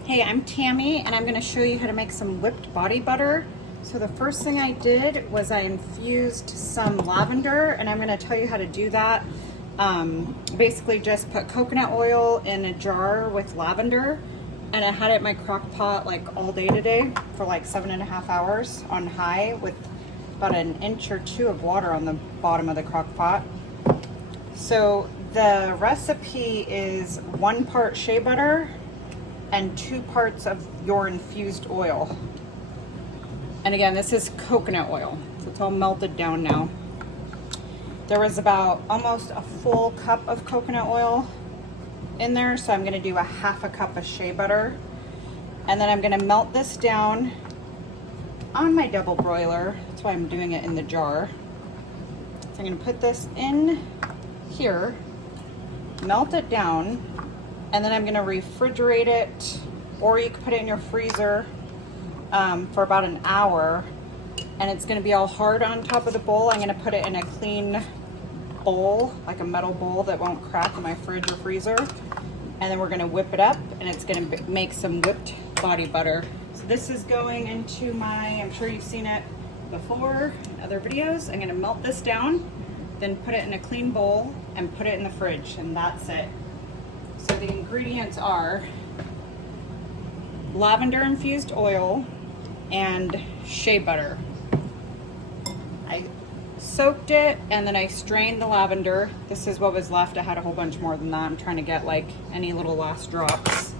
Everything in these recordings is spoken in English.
Hey, I'm Tammy, and I'm going to show you how to make some whipped body butter. So the first thing I did was I infused some lavender, and I'm going to tell you how to do that. Basically just put coconut oil in a jar with lavender, and I had it in my crock pot like all day today for like 7.5 hours on high with about an inch or two of water on the bottom of the crock pot. So the recipe is 1 part shea butter and 2 parts of your infused oil. And again, this is coconut oil, so it's all melted down now. There was about almost a full cup of coconut oil in there, so I'm gonna do a 1/2 cup of shea butter. And then I'm gonna melt this down on my double broiler. That's why I'm doing it in the jar. So I'm gonna put this in here, melt it down, and then I'm gonna refrigerate it, or you can put it in your freezer for about an hour, and it's gonna be all hard on top of the bowl. I'm gonna put it in a clean bowl, like a metal bowl that won't crack in my fridge or freezer, and then we're gonna whip it up, and it's gonna make some whipped body butter. So this is going into my, I'm sure you've seen it before in other videos. I'm gonna melt this down, then put it in a clean bowl and put it in the fridge, and that's it. So the ingredients are lavender infused oil and shea butter. I soaked it and then I strained the lavender. This is what was left. I had a whole bunch more than that. I'm trying to get like any little last drops.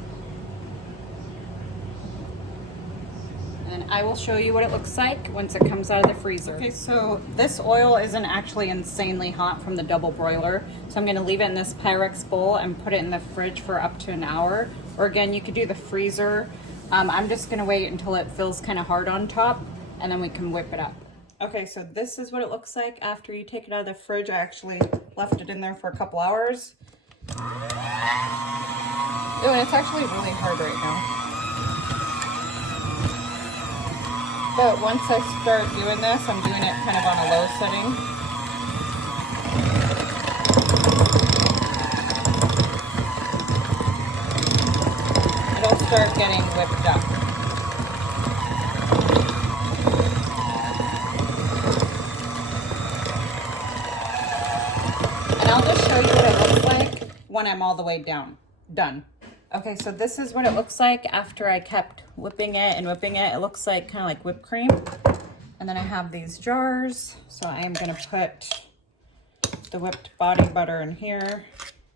And I will show you what it looks like once it comes out of the freezer. Okay, so this oil isn't actually insanely hot from the double broiler. So I'm gonna leave it in this Pyrex bowl and put it in the fridge for up to an hour. Or again, you could do the freezer. I'm just gonna wait until it feels kind of hard on top, and then we can whip it up. Okay, so this is what it looks like after you take it out of the fridge. I actually left it in there for a couple hours. Oh, and it's actually really hard right now. But once I start doing this, I'm doing it kind of on a low setting. It'll start getting whipped up. And I'll just show you what it looks like when I'm all the way done. Okay, so this is what it looks like after I kept whipping it and whipping it. It looks like kind of like whipped cream. And then I have these jars. So I am gonna put the whipped body butter in here.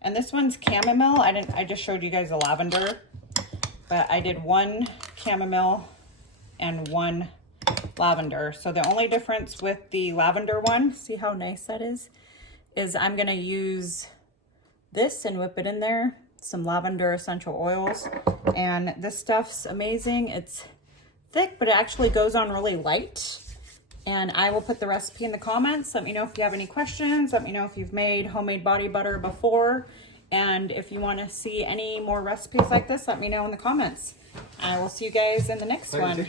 And this one's chamomile. I just showed you guys the lavender, but I did 1 chamomile and 1 lavender. So the only difference with the lavender one, see how nice that is I'm gonna use this and whip it in there. Some lavender essential oils, and this stuff's amazing. It's thick, but it actually goes on really light. And I will put the recipe in the comments. Let me know if you have any questions. Let me know if you've made homemade body butter before, and if you want to see any more recipes like this, let me know in the comments. I will see you guys in the next one.